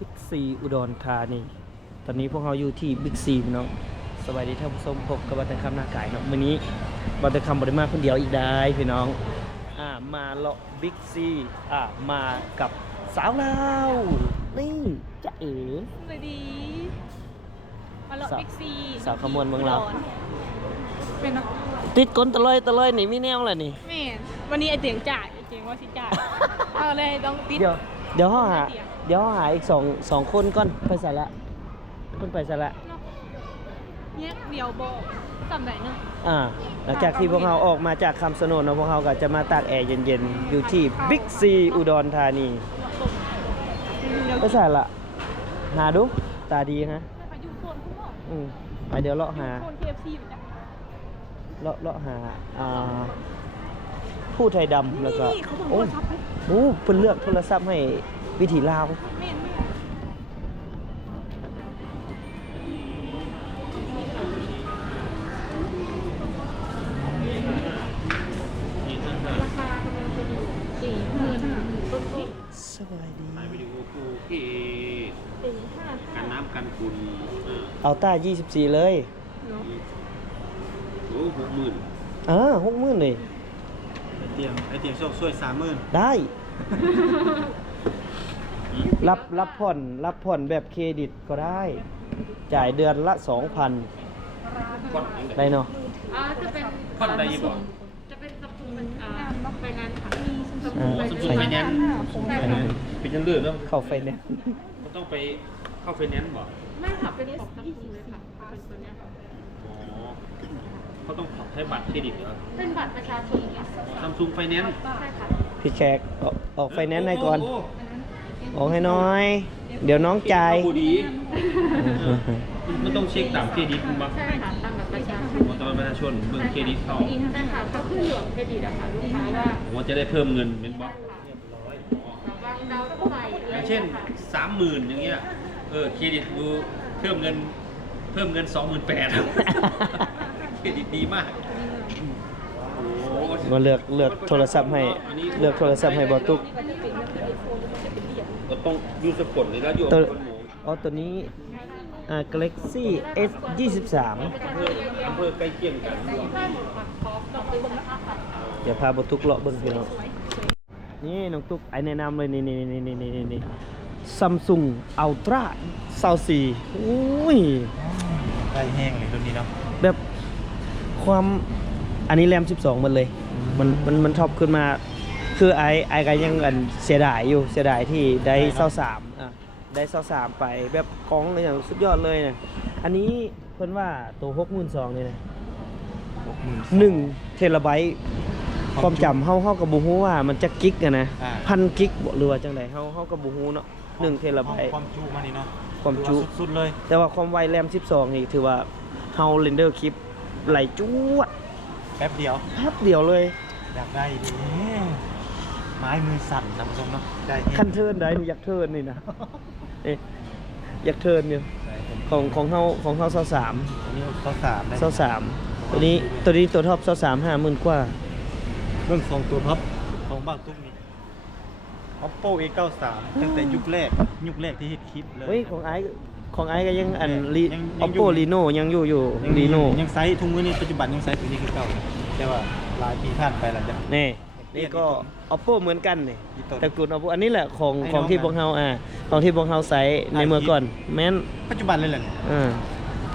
บิ๊กซีอุดรธานี ตอนนี้พวกเราอยู่ที่บิ๊กซีพี่น้องสวัสดีท่านผู้ชมพบกับบัตรคำหน้ากายเนาะวันนี้บัตรคำบริมาคนเดียวอีกได้พี่น้องอ่ามาเลาะบิ๊กซีอ่ามากับสาวลาวนี่จะเอ๋สวัสดีมาเลาะสาวบิ๊กซีสาวขมวลเมืองลาวเป็นเนาะติดก้นตะลอยตะลอยนี่มีแนวอะไรนี่แม่นวันนี้ไอเตียงจ่ายไอเตียงว่าสิจ่ายเอาเลยต้องติดเดี๋ยวเดี๋ยวเขาหา เดี๋ยวเดี๋ยวเขาหาอีกสองสองคนก่อนไปใส่ละคนไปใส่ละเนาะเนี่ยเดียวโบจำได้เนาะอ่าหลังจากที่พวกเราออกมาจากคำสนนนะพวกเราก็จะมาตากแอร์เย็นๆ อยู่ที่บิ๊กซีอุดรธานีเดี๋ยวไปใส่ละหาดูตาดีฮะไปอยู่โซนคุณพ่ออืมไปเดี๋ยวเลาะหาโซน KFC ไปจ้ะเลาะเลาะหาอ่าผู้ไทยดำแล้วก็นี่เขาบอกโอ้ว่าช็อปไปโอ้เพิ่นเลือกโทรศัพท์ให้ วิถีลาวแม่นแม่นราคากำลังจะอยู่สี่หมื่นห้าหมื่นต้นต้นสบายดีถ่ายวิดีโอกูเอสี่ห้ากันน้ำกันฝุ่นเออเอาต้า24 เลยเนาะโอ้หกหมื่นอ่าหกหมื่นเลยไอเตียงไอเตียงช่วยช่วยสามหมื่นได้ รับรับผ่อนรับผ่อนแบบเครดิตก็ได้ จ่ายเดือนละ2,000ผ่อนยังได้เนาะอ่าจะเป็นผ่อนได้ยี่บ่จะเป็นซัมซุงเป็นอ่าไปงานค่ะมีซัมซุงอ่าไปสมมุติไฟแนนซ์เป็นยังเลื่อนแล้วเข้าไฟแนนซ์มันต้องไปเข้าไฟแนนซ์บ่ไม่ค่ะเป็นของซัมซุงเลยค่ะเป็นตัวเนี้ยค่ะอ๋อเขาต้องใช้บัตรเครดิตเหรอเป็นบัตรประชาชนค่ะซัมซุงไฟแนนซ์ใช่ค่ะพี่แขกออกออกไฟแนนซ์ให้ก่อน ออกให้น้อย เดี๋ยวน้องจ่าย บูดีมันต้องเช็คตามเครดิตมั้งบ่ใช่ค่ะตามบัตรประชาชนผมตอนประชาชนเบิ่งเครดิตเขาใช่ค่ะเขาขึ้นอยู่กับเครดิตอะค่ะลูกค้าว่าผมจะได้เพิ่มเงินเป็นบ่วางดาวเท่าไหร่อะไรอย่างเช่นสามหมื่นอย่างเงี้ย เออ เครดิตดูเพิ่มเงิน เพิ่มเงินสองหมื่นแปดเครดิตดีมากโอ้โหมาเลือกเลือกโทรศัพท์ให้ เลือกโทรศัพท์ให้บอตุกก็ต้ องอยูสปอร์ตเลยแล้วอยู่ตัวคนหมูอ๋อตัวนี้อ่า Galaxy S 23อำเภออำเภอใกล้เคียงกันเดี๋ยวพาบอตุกเลาะเบิ่งพี่น้องนี่น้องตุกไอแนะนำเลยนี่นี่นี่นี่นี่นี่ซัมซุงอัลตร้าซาวซีอุ้ย ได้แห้งเลยตัวนี้เนาะแบบความอันนี้แรม 12 มันเลย มันมันมันท็อปขึ้นมา คือไอไอก็ยังอันเสียดายอยู่เสียดายที่ได้เศร้าสามอะได้เศร้าสามไปแบบกล้องเลยอย่างสุดยอดเลยเนี่ยอันนี้เพิ่นว่าตัวหกหมื่นสองนี่นะหกหมื่นหนึ่งเทราไบต์ความจำเฮาเฮากับบูฮู้ว่ามันจะกิกอะนะอ่า พันกิกบ่หรือว่าจังไดเฮาเฮากับบูฮู้เนาะหนึ่งเทราไบต์ความจุมันนี่เนาะความจุ ถือสุดๆเลย แต่ว่าความไวแรม 12 นี่ถือว่าเฮาเรนเดอร์คลิปไหลจวดแป๊บเดียวแป๊บเดียวเลย อยากได้ดี ไม้มือสั่นท่านผู้ชมเนาะได้แห้งคันเทิร์นได้นี่อยากเทิร์นนี่นะเอ๊ะอยากเทิร์นเนี่ยได้ผมของของเฮาของเฮา23อันนี้เขาสามได้23ตัวนี้ตัวนี้ตัวท็อป23 50,000กว่า เรื่องสองตัวท็อปของบ้านตุ๊กนี่ Oppo A93 ตั้งแต่ยุคแรก ยุคแรกที่เฮ็ดคลิปเลย เฮ้ยของไอซ์ของไอซ์ก็ยังอันรียังยังอยู่ Oppo Reno ยังอยู่อยู่ยัง Reno ยังไซส์ทุกมื้อนี้ปัจจุบันยังไซส์ตัวนี้คือเก่านะแต่ว่าหลายปีผ่านไปแล้วจ้ะนี่ นี่ก็ Oppo เหมือนกันนี่อีต้น ตระกูล Oppo อันนี้แหละของไอ้ของน้องที่กันพวกเฮาอ่าของที่พวกเฮาใช้ในเมื่อก่อน แม่นปัจจุบันเลยแหละเนี่ยอ่า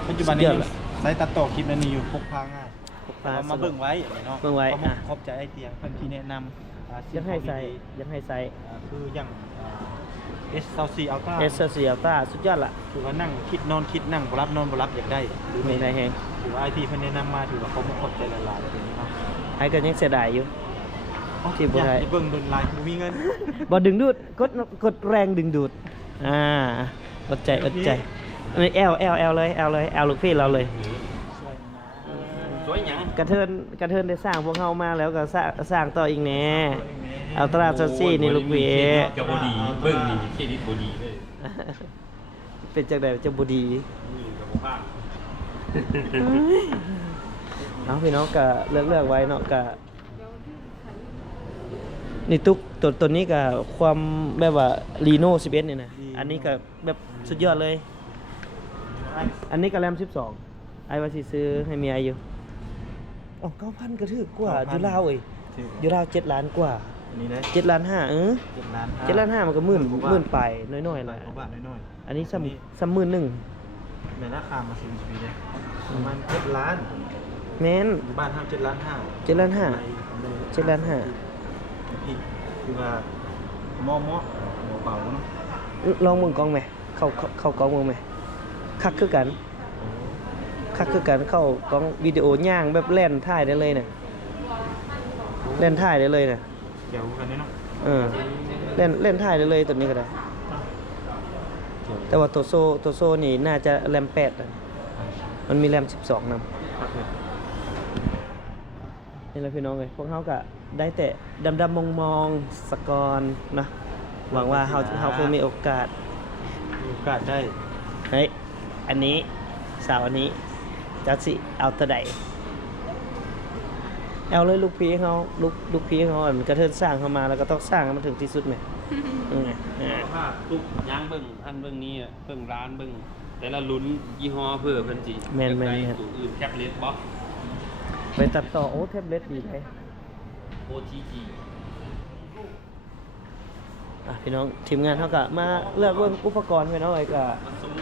ปัจจุบันนี้สุดยอดละไซส์ตัดต่อคลิปนั้นนี่อยู่พกพาง่ายพกพาเอามาเบิ่งไว้เนาะเบิ่งไว้ขอบอะขอบใจไอ้เตียงเพิ่นที่แนะนำอ่ายังให้ใส่สิ่งของดียังให้ใส่ๆอ่าคืออย่างเอสซาซีอัลต้า S 4 Ultra สุดยอดละถือว่านั่งคิดนอนคิดนั่งบ่รับนอนบ่รับอยากได้หรือไม่ไม่ได้แฮงถือว่าไอที่เพิ่นแนะนำมาถือว่าเขาขอบใจหลายๆตัวนี้เนาะ ไอ้ก็ยังเสียดายอยู่ ที่บ่ได้อยากสิเบิ่งดนไลน์บ่มีเงินบ่ดึงดูดกดกดแรงดึงดูดอ่าอดใจอดใจอันนี้ L L L เลย L เลย L ลูกพี่เราเลยสวยหยังกระเทินกระเทินได้สร้างพวกเฮามาแล้วก็สร้างสร้างต่ออีกแหน่อัลตราซัสซี่นี่ลูกพี่กับบดีเบิ่งนี่เครดิตบดีเลยเป็นจังไดจะบ่ดีนี่กับผมภาพเอาพี่น้องก็เลือกเลือกไว้เนาะก็ นี่ตุกตัวตัวนี้ก็ความแบบว่า Reno 11นี่นะดีอันนี้ก็แบบสุดยอดเลย อันนี้ก็แรมสิบสองไอ้ว่าสิซื้อให้เมียอยู่อ๋อเก้าพันก็ถือกว่าอยู่ลาวเอ้ยอยู่ลาวเจ็ดล้านกว่านี่เลยเจ็ดล้านห้าเออเจ็ดล้านเจ็ดล้านห้ามันก็หมื่นกว่าหมื่นไปน้อยๆหแหลาละยกว่าบาทน้อยอันนี้อันนี้ซ้ำซ้ำหมื่นหนึ่งๆในราคามาซีบีเลยประมาณเจ็ดล้านแม่นอยู่บ้านห้าเจ็ดล้านห้าเจ็ดล้านห้า เจ็ดล้านห้า พี่คือว่าหม้อหม้อหม้อเป่าเนาะลองมึงกล้องไหมเข้าเข้าเข้ากล้องมึงไหมคักคือกันคักคือกันเข้ากล้องวิดีโอย่างแบบเล่นถ่ายได้เลยน่ะเล่นถ่ายได้เลยน่ะเกี่ยวกันนี่เนาะเออเล่นเล่นถ่ายได้เลยตัวนี้ก็ได้เกี่ยวแต่ว่าตัวโซตัวโซนี่น่าจะแรมแปดอะมันมีแรม12นำครับเลยนี่แหละพี่น้องเลยพวกเขาก็ ได้แต่ดำดำมองมองๆสกอนนะหวังว่าเขาเขาคงมีโอกาสมีโอกาสได้เฮ้ยอันนี้สาวอันนี้จะสิเอาตัวใดเอาเลยลูกพี่เขาลูกลูกพี่เขาอันกระเทินสร้างเขามาแล้วก็ต้องสร้างให้มันถึงที่สุดไหมอืมอ่าภาพทุกย่างเบิ่งอันเบิ่งนี้อะเบิ่งร้านเบิ่งแต่ละลุ้นยี่ห้อเพื่อเพิ่นสิแม่นแม่นอยากแม่ได้นตัวอื่นแคปเลสบ่ไปตัดต่อโอ้แท็บเล็ตดีเลย OTG อะพี่น้องทีมงานเขาก็มาเลือกเรื่องอุปกรณ์พี่น้องเลยก็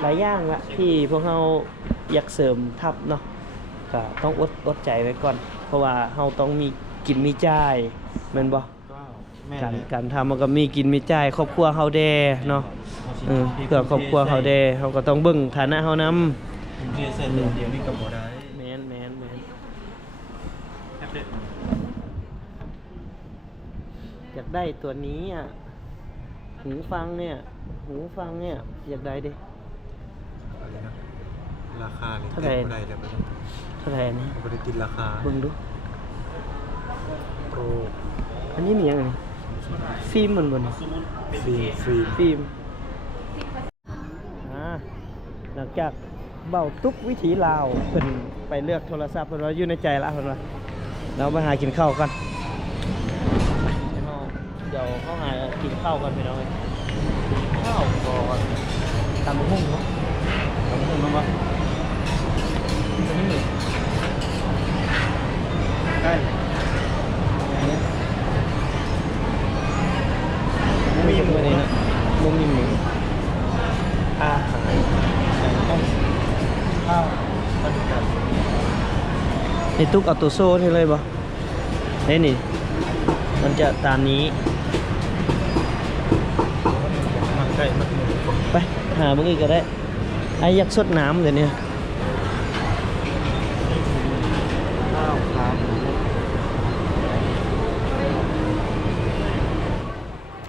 หลายอย่างละที่พวกเขาอยากเสริมทับเนาะก็ต้องอดอดใจไว้ก่อน เพราะว่าเขาต้องมีกินมีจ่ายแม่นบ่ก็แม่การเลยการทำมันก็มีกินมีจ่ายครอบครัวเขาแดเนาะเออเพื่อครอบครัวเขาแดเขาก็ต้องเบิ่งฐานะเขานำผมเรียนเสร็จเดี๋ยวเดี๋ยวนี้ก็บ่ได้แม่นแม่นแม่นแท็บเล็ต อยากได้ตัวนี้อะ หูฟังเนี่ย หูฟังเนี่ย อยากได้ดิ อะไรนะราคาเลยเท่าไหร่บ่ได้แล้วบ่ได้เท่าไหร่อันนี้บ่ได้ติดราคาเบิ่งดู โปรอันนี้มียังไงฟิล์มเหมือนบนสมมุติเป็นฟรีฟรีฟิล์มอ่าหลังจากเบ้าทุกวิถีลาวเพิ่นไปเลือกโทรศัพท์เพิ่นว่าอยู่ในใจละเพิ่นว่าเราไปหากินข้าวกัน เดี๋ยวเขาหากินข้าวกันพี่น้องเอ้ยข้าวก่อนตำบักหุ่งเนาะตำบักหุ่งมั้งวะนี่ได้มีหมูนี่นะมุมมีหมูอาหารต้องข้าวมันกันนี่ตุ๊กเอาตัวโซ่นี่เลยบ่เฮ้ยนี่มันจะตามนี้มันใกล้มันหมด ไป หาเมื่อกี้ก็ได้ ไอ้ยักษ์สดน้ำเดี๋ยวนี้ข้าวขาหมู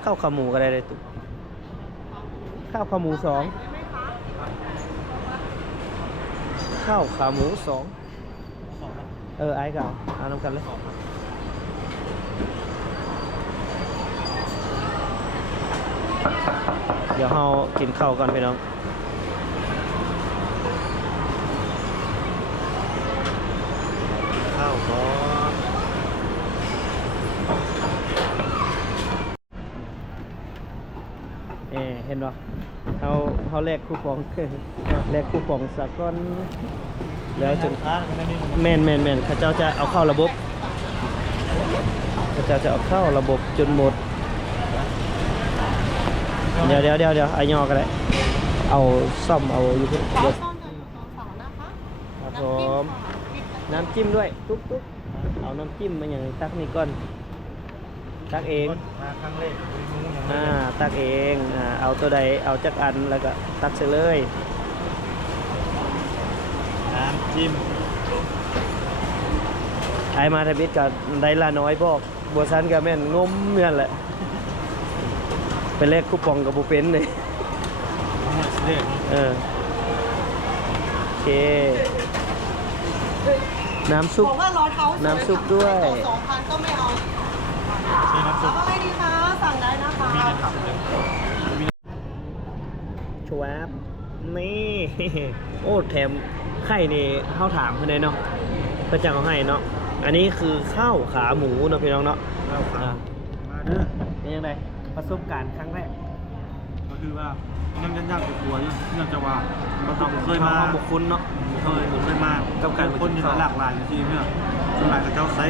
ข้าวขาหมูก็ได้เลยตุ๊กข้าวขาหมูสองข้าวขาหมูสองเออไอ้เก่าเอาน้ำกันเลย สองครับ เดี๋ยวเรากินข้าวก่อนพี่น้องข้าวก่อนเอเห็นบ่เขาเขาแลกคูปองแลกคูปองสักก้อนแล้วจนแม่นแม่นแม่นเขาเจ้าจะเอาเข้าระบบเขาเจ้าจะเอาเข้าระบบจนหมด เดี๋ยวเดี๋ยวเดี๋ยวเดี๋ยวไอยอกันเลยเอาซ่อมเอาอยู่ที่ขอเดี๋ยวซ่อมกันสองสองนะคะครับผมน้ำจิ้มด้วยตุ๊กตุ๊กเอาน้ำจิ้มมาอย่างตักนี่ก่อนตักเอง มาครั้งแรกไม่รู้ยังไงอ่าตักเองอ่าเอาตัวใดเอาจักอันแล้วก็ตักเสร็จเลยน้ำจิ้มไอมาทบิดกับได้ละน้อยพอกบัวซันกับแม่นงมเงื่อนแหละ เป็นเลขคูปองกับบูเป็นเลยทั้งหมดเลขเออโอเค น้ำซุป บอกว่ารอเท้าสวยน้ำซุปด้วย สองพันก็ไม่เอาใช้น้ำซุเอาปอะไรดีคะสั่งได้นะคะ มีน้ำซุปเลยชวบนี่ โอ้ แถมไข่นี่ข้าวถามเพื่อนเลยเนาะเพื่อจะเอาให้เนาะ อันนี้คือข้าวขาหมูเนาะพี่น้องเนาะข้าวขาอ่ามาเด้อเป็นยังไง ประสบการณ์ครั้งแรกมาคือว่ายังยังยากอยู่กลัวอยู่เนื่องจากว่าเราต้องเคยมาเขาบุคคลเนาะเคยผมเคยมากับการคนที่หลากหลายจริงๆเนี่ยส่วนหลายก็เจ้าใช้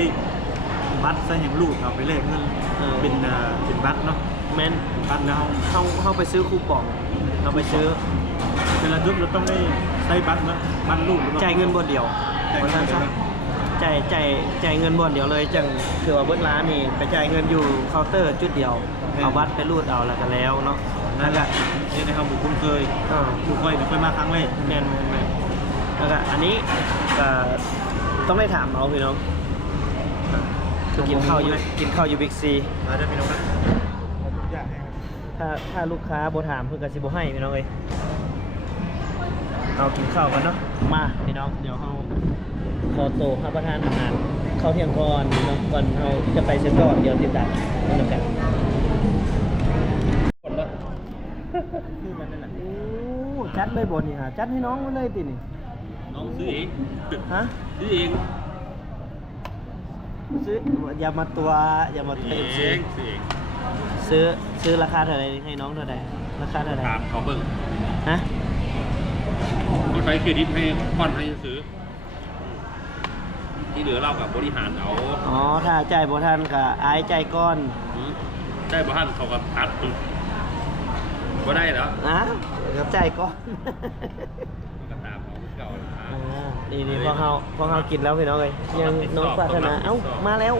บัตรใช้อย่างลูกเอาไปแลกเงินเออเป็นเอ่อเป็นบัตรเนาะแม่นบัตรแล้วเขาเขาไปซื้อคูปองเราไปซื้อเวลายุบเราต้องได้ใช้บัตรนะบัตรลูกหรือว่จ่ายเงินบนเดียวจ่ายเงินเดือน จ่ายจ่ายจ่ายเงินบนเดียวเลยจังคือว่าเบิดร้านนี่ไปจ่ายเงินอยู่เคาน์เตอร์จุดเดียวเอาบัตรไปรูดเอาแล้วก็แล้วเนาะนั่แล้วนแหก็ละนี่นะครับผมคุ้นเคยอ่าผมเคยเคยมาครั้งแรกแม่นแม่นแม่นแล้วก็อันนี้ก็ต้องได้ถามเอาพี่น้องกินข้าวอยู่กินข้าวอยู่บิ๊กซีมาได้พี่น้องนะอยากให้ครับถ้าถ้าลูกค้าบ่ถามเพื่อนก็สิบ่ให้พี่น้องเอ้ยเอากินข้าวกันเนาะมาพี่น้องเดี๋ยวเรา ขอโตวรับประทานอาหารข้าวเที่ยงก่อนพี่น้องก่อนเราจะไปเซ็นก่อนเดี๋ยวติดตามกันกันคนละคือมันนั่นแหละโอ้จัดเลยบ่นี่ฮะจัดให้น้องมาเลยตินี่น้องซื้อเองฮะซื้อเองซื้ออย่ามาตัวอย่ามาซื้เทอปเอซื้องซื้อเองซื้อซื้อราคาเท่าไหร่ให้น้องเท่าไหร่ราคาเท่าไหร่ถามเขาเบิ่งฮะมีไฟเครดิตให้ผ่อนให้ซื้อ ที่เหลือเรากับบริหารเอาอ๋อถ้าจ่ายบ่ทันก็อายจ่ายก่อนอืมได้บ้านเขาก็ตัดก็ได้แล้วนะกับจ่ายก่อนมันก็ตามเขาเก่าแล้วอ่านี่นี่พอเฮาพอเฮากินแล้วพี่น้องเอ้ยยังน้องปรารถนาเอ้ามาแล้ว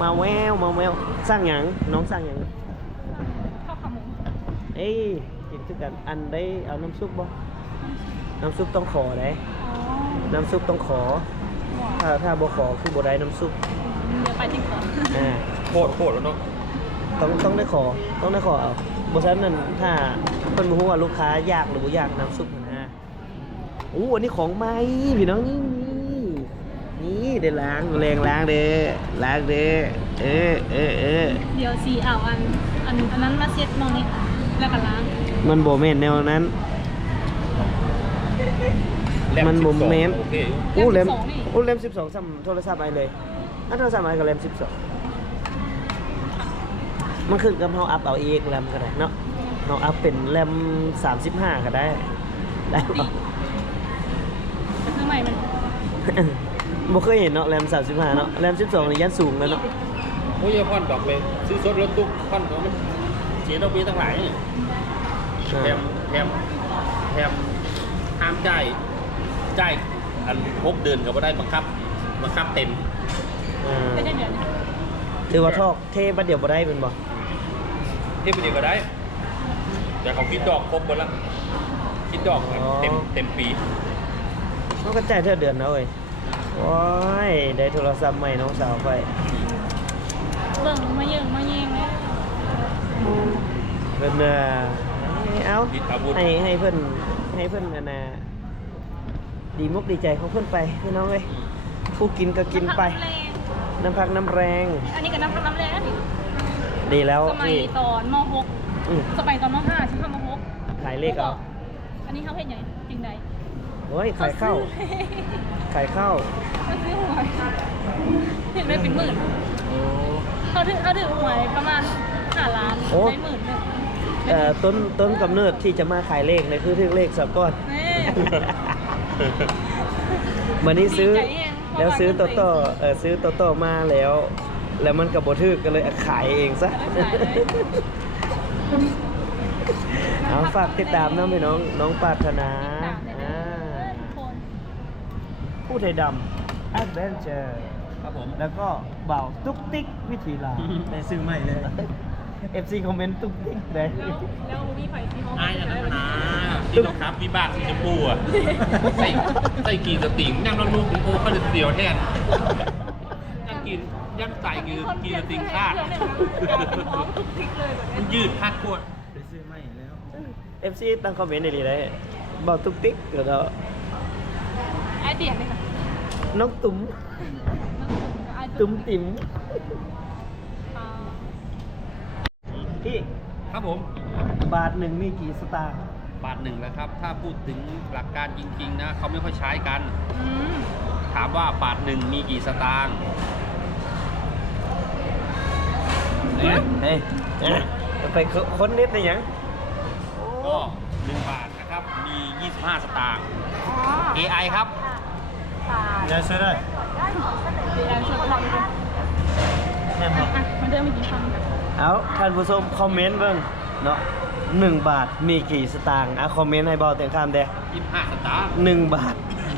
มาแววมาแววสร้างหยังน้องสร้างหยังข้าวขาหมูเอ้ยกินคือกันอันได้เอาน้ำซุปบ่น้ำซุปต้องขอได้อ๋อน้ำซุปต้องขอ ถ้าถ้าบ่ขอคือบ่ได้น้ำซุปเดี๋ยวไปทิ้งก่อนอ่าโคตรโคตรแล้วเนาะต้องต้องได้ขอต้องได้ขอเอาบ่ฉะนั้นนั่นถ้าเพิ่นบ่ฮู้ว่าลูกค้าอยากหรือบ่อยากน้ำซุปนะโอ้อันนี้ของใหม่พี่น้องนี่นี่นี่ได้ล้างแรงล้างเด้อล้างเด้อเออเออเออเดี๋ยวสีเอาอันอันอันนั้นมาเซ็ตมองนี้แล้วก็ล้าง มันบ่แม่นแนวนั้น มันบ่แม่น โอเคอู้แรมแรม12นี่ อู้แรม12ซ้ำโทรศัพท์ไอเลยอันโทรศัพท์ไอกับแรม12มันขึ้นกับเฮาอัพเอาเองแรมก็ได้เนาะเฮาอัพเป็นแรม35ก็ได้ ได้ปะแต่ข้างในมันบ่เคยเห็นเนาะแรม35เนาะแรม12นี่ยันสูงแล้วเนาะโอ้ยผ่อนดอกไปซื้อสดรถตุ๊กผ่อนเขามันเสียดอกเบี้ยตั้งหลายนี่แถมแถมแถมห้ามจ่าย จ่ายอันหกเดือนก็บ่ได้บังคับบังคับเต็มอ่าไม่ได้เดี๋ยวนี้ถือว่าทอกเทบัดเดียวบ่ได้เป็นบ่เทียบไปเดียวก็ได้ แต่เขาคิดดอกครบหมดละคิดดอกเต็มเต็มปีมันก็จ่ายเท่าเดือนนะเว้ยโอ้ยได้โทรศัพท์ใหม่น้องสาวไปเบิ่งมาเยิงมาแยงเลยเพิ่นน่ะเอาคิดอาวุธให้ให้เพิ่นให้เพิ่นนั่นน่ะ ดีมุกดีใจของเพิ่นไปพี่น้องเอ้ยผู้กินก็กินไปน้ำผักน้ำแรงน้ำพักน้ำแรง อันนี้ก็น้ำผักน้ำแรงอันนี้ดีแล้วสมัยพี่ตอนมอืม .6 สมัยตอนม .5 ฉันทำม .6 ขายเลขเอาอันนี้เขาเห็นยังจริงใดโอ้ยขายข้าวขายข้าวเขาซื้อหวยเห็นได้เป็นหมื่นโอ้เขาถือเขาถือหวยประมาณห้าล้านโอ้ได้หมื่นหนึ่งเอ่อต้นต้นกำเนิดที่จะมาขายเลขเนี่ยคือถึงเลขสักก้อนแม่วันนี้ซื้อดีใจเองแล้วซื้อเพโตราะว่าโต้เออซื้อโตโต้มาแล้ว แล้วมันกับบทึกก็เลยเอาขายเองซะแล้วขายเลยเอาฝากติดตามนะพี่น้องน้องปรารถนาตามเลยนะอ่าทุกคนผู้ไทยดำแอดเวนเจอร์ครับผม แล้วก็เบ่าวตุ๊กติ๊กวิธีลาได้ซื้อใหม่เลย FC คอมเมนต์ตุ๊กติ๊กเลยแล้วแล้วมีไฟที่ห้องอายอันนั้นนะที่รองครับวิบากสีชมพูอะใส่ใส่กี่สติงนั่งแล้วลูกโอ้เขาจะเสียวแทนยังกินยังใส่กี่กี่สติงคาดมันยืดคาดโคตรได้ซื้อใหม่แล้วเอฟซีตั้งคอมเมนต์ดีๆเลยเบ่าวตุ๊กติ๊กแล้วก็ไอเดียเลยค่ะน้องตุ๋มไอตุ๋มติ๋ม อ่า พี่ ครับผม บาทหนึ่งมีกี่สตางค์บาทหนึ่งนะครับ ถ้าพูดถึงหลักการจริงๆนะเขาไม่ค่อยใช้กัน อืมถามว่าบาทหนึ่งมีกี่สตางค์เนี่ยเฮ้ยเอ๊ะไปค้นเน็ตได้ยังก็หนึ่งบาทนะครับ มี 25 สตางค์ AI ครับ ยายซื้อได้ เดี๋ยวชวนเราไปดูแม่นบอกอะมาเดินไปกินข้าวกัน เอาท่านผู้ชมคอมเมนต์เบิ่งเนาะหนึ่งบาทมีกี่สตางค์อะคอมเมนต์ให้เบาเต็มข้ามเด้25สตางค์หนึ่งบาท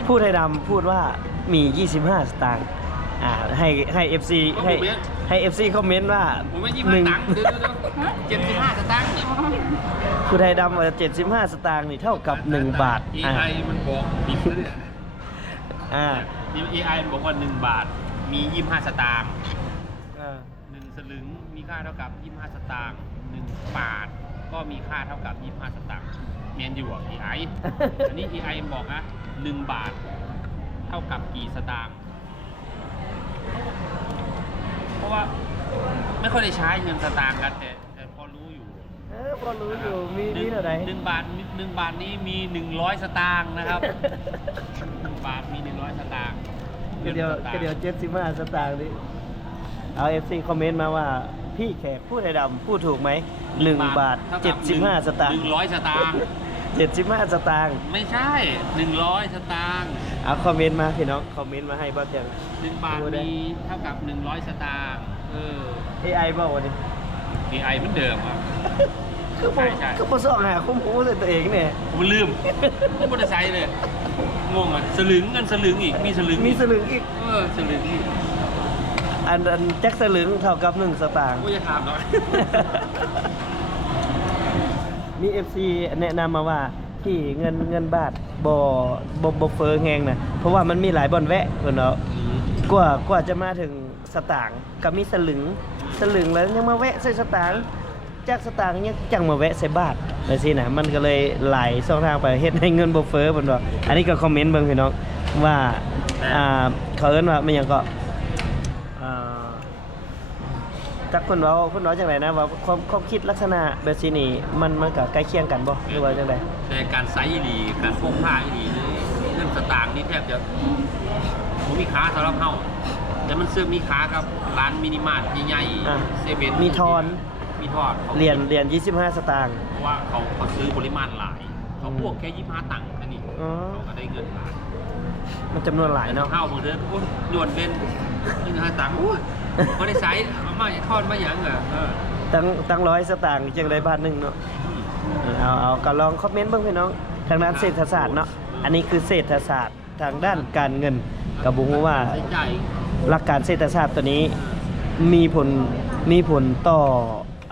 พูดให้ดำพูดว่ามี 25 สตางค์อ่าให้ให้ FC ให้ให้ FC คอมเมนต์ว่าผมไม่หนึ่ง25ตังค์เดี๋ยวเดี๋ยวเดี๋ยว75สตางค์เนี่ยพูดให้ดำว่า 75 สตางค์นี่เท่ากับ 1 บาทอ่า AI มันบอกผิดนะเนี่ยอ่านี่ AI มันบอกว่า 1 บาทมี 25 สตางค์อ่า1สลึงมี ค่าเท่ากับ 25 สตางค์1บาท ก็มีค่าเท่ากับ 25 สตางค์เมนอยู่อะ AI อันนี้ AI บอกนะ 1 บาท เท่ากับกี่สตางค์เพราะว่าไม่ค่อยได้ใช้เงินสตางค์กันแต่แต่พอรู้อยู่เออพอรู้อยู่ มีหมีนึ่งเท่าไหร่หนึ่งบาทหนึ่งบาทนี้มีหนึ่งร้อยสตางค์นะครับหนึ่งบาทมีหนึ่งร้อยสตางค์ก็เดียวงินสตางก็ค์เดียว75สตางค์นี่เอา FC คอมเมนต์มาว่า พี่แขกพูดให้ดำพูดถูกไหม1บาทเท่กับ75สตางหค์นึ่งร้อยสตางค์75สตางค์ไม่ใช่หนึ่งร้อยสตางค์เอาคอมเมนต์มาพี่น้องคอมเมนต์มาให้บ้างจังหนึ่งบาทดูได้มีเท่ากับหนึ่งร้อยสตางค์เออ AI บอกว่าดิ AI เหมือนเดิมครับคือผมใช่ใช่คือผมสองหาคุ้มหูเลยตัวเองเนี่ยผมลืมผมไม่ได้ใช้เลยงงอะสลึงเงินสลึงอีกมีสลึงมีอีกสลึงอีกเออสลึงอีก อันอันแจ็คสลึงเท่ากับหนึ่งสตางค์ กูจะถามหน่อย มี FC แนะนำมาว่าที่เงินเงินบาทบ่บ่บ่เฟ้อแฮงนะเพราะว่ามันมีหลายบ่อนแวะเพิ่นเนาะกว่ากว่าจะมาถึงสตางค์ก็มีสลึงสลึงแล้วยังมาแวะใส่สตางค์จากสตางค์ยังจังมาแวะใส่บาทจังซี่นะมันก็เลยไหลช่องทางไปเฮ็ดให้เงินบ่เฟ้อเพิ่นว่าอันนี้ก็คอมเมนต์เบิ่งพี่น้องว่าอ่าเขาเอิ้นว่ามันหยังก็อ่า จักคนเราคนเราจังไรนะว่าความความคิดลักษณะแบบนี้นี่มันมันก็ใกล้เคียงกันบ่หรือว่าจังไดแต่การไซส์ดีการพกผ้าดีนี่เรื่องสตางค์นี่แทบจะผมมีค้าสำหรับเฮาแต่มันซื้อมีค้ากับร้านมินิมาร์ทใหญ่อะๆเซเว่นมีทอนมีทอนขาเหรียญเหรียญ25 สตางค์เพราะว่าเขาเขาซื้อปริมาณหลายเขาบวกแค่ยี่ห้าตังค์แค่นี้อ๋อเขาก็ได้เงินหลายมันจำนวนหลายแต่เนาะข้าวบางเดือนโอ้ยหยวนเป็นยี่ห้าตังค์โอ้ย พอได้ใช้เอามาทอดมาอย่างเหรอเออตั้งตั้งร้อยสตางค์จังได้บาทหนึงเนาะอืมเอาเอาก็ลองคอมเมนต์เบิ่งพี่น้องทางด้านเศรษฐศาสตร์เนาะอันนี้คือเศรษฐศาสตร์ทางด้านการเงินก็บ่ฮู้ว่า ใช้จ่ายหลักการเศรษฐศาสตร์ตัวนี้มีผลมีผลต่อ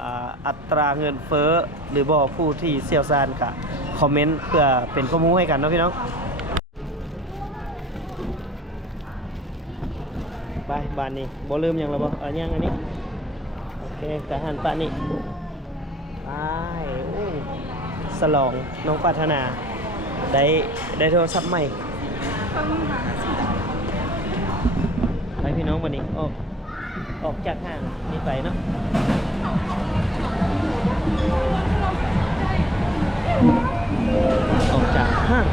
อ่าอัตราเงินเฟ้อหรือบ่ผู้ที่เชี่ยวชาญกะคอมเมนต์เพื่อเป็นข้อมูลให้กันเนาะพี่น้อง บานนี้บ่ลืมยังแล้วบ่เอายังอันนี้โอเคกะหันปะนี่ไปโอ้สลองน้องปรารถนา ได้ได้โทรศัพท์ใหม่ไปพี่น้องวันนี้ออกออกจากห้างนี่ไปเนาะออกจากห้าง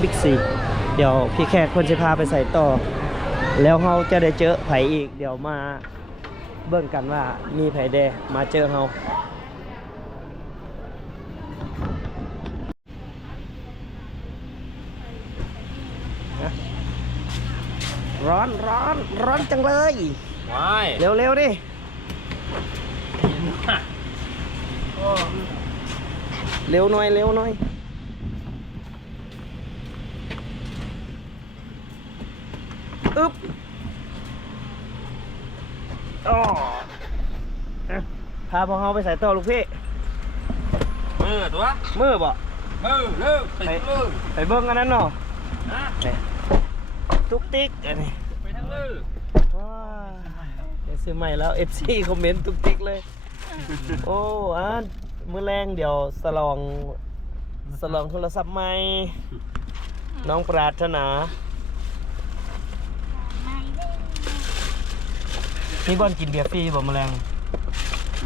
บิ๊กซีเดี๋ยวพี่แขกคนจะพาไปใส่ต่อ แล้วเราจะได้เจอไผอีก เดี๋ยวมาเบิ่งกันว่ามีไผแดมาเจอเรานะร้อนร้อนร้อนจังเลยว้ายเร็วเร็วๆดิโอ้เร็วหน่อยเร็วหน่อย อึ๊บอ๋ออะพาพวกเราไปใส่ต่อลูกพี่มือตัวมือบ่มือเลิกไปเลิกไปเบิ้งอันนั้นเนาะนะนี่ตุ๊กติ๊กอันนี้ไปทั้งเลิกว้าเดี๋ยวซื้อใหม่แล้ว FC คอมเมนต์ตุ๊กติ๊กเลย โอ้อะมื้อแรงเดี๋ยวสลองสลองโทรศัพท์ใหม่ น้องปรารถนา มีบอลกินเบียร์ฟรีบ่แมลง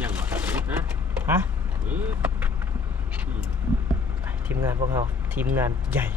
ยังวะนะฮะเอออืมไปทีมงานพวกเราทีมงานใหญ่